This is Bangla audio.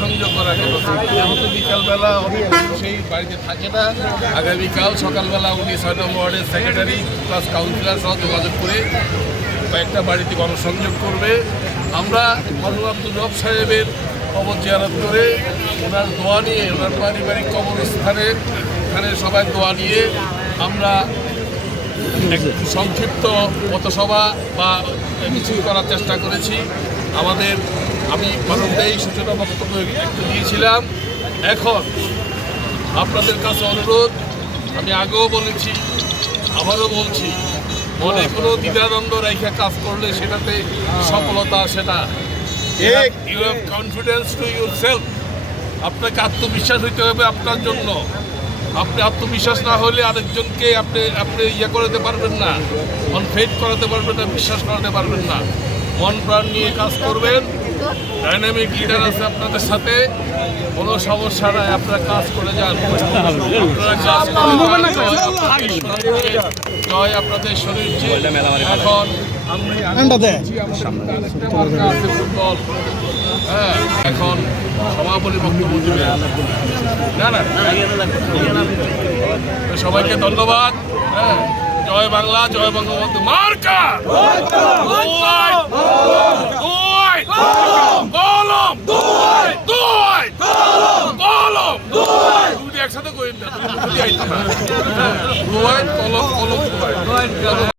সংযোগ করা যেহেতু বিকালবেলা সেই বাড়িতে থাকে না। আগামীকাল সকালবেলা উনি ছয় নম্বর ওয়ার্ডের সেক্রেটারি প্লাস কাউন্সিলার সহ যোগাযোগ করে কয়েকটা বাড়িতে গণসংযোগ করবে। আমরা মনোরাম জব সাহেবের খবর জিয়ারত করে ওনার দোয়া নিয়ে ওনার পারিবারিক কবরস্থানে এখানে সবাই দোয়া নিয়ে আমরা সংক্ষিপ্ত পথসভা বা মিছিল করার চেষ্টা করেছি। আমাদের আমি প্রথমটাই সূচনা বক্তব্য একটু দিয়েছিলাম। এখন আপনাদের কাছে অনুরোধ আমি আগেও বলেছি আবারও বলছি মনে কোনো দ্বিধাদ্বন্দ্ব রেখে কাজ করলে সেটাতে সফলতা সেটা you have confidence to yourself আপনাকে আত্মবিশ্বাস হইতে হবে আপনার জন্য। আপনি আত্মবিশ্বাস না হলে আরেকজনকে আপনি আপনি ইয়ে করাতে পারবেন না। মন ফেট করাতে পারবেন না বিশ্বাস করাতে পারবেন না। মন প্রাণ নিয়ে কাজ করবেন। ডাইনামিক লিডার আছে আপনাদের সাথে। কোনো সমস্যা নাই আপনারা কাজ করে যান। আপনারা কাজ করে জয় আপনাদের শরীরকে এখন। এখন বক্তব্য সবাইকে ধন্যবাদ। হ্যাঁ জয় বাংলা জয় বঙ্গবন্ধু। মার্কা! একসাথে কলম কলম।